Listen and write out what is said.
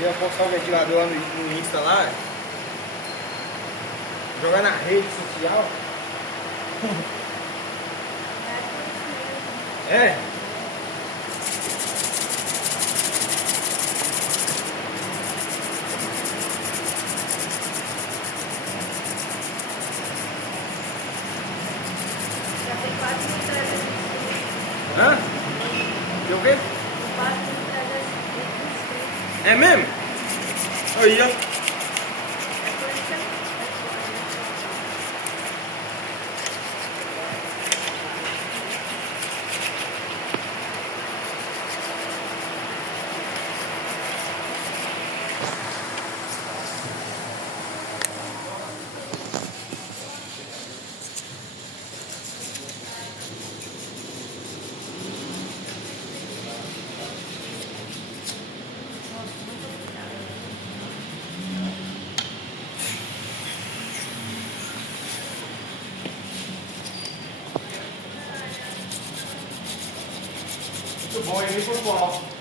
Eu ia postar o ventilador lá no Insta lá. Jogar na rede social. É? Já tem quase 1.300 inscritos. Hã? Deixa eu ver. Quase 1.300 inscritos. É mesmo? Aí, ó. É por isso que eu... Muito bom, hein? Por qual?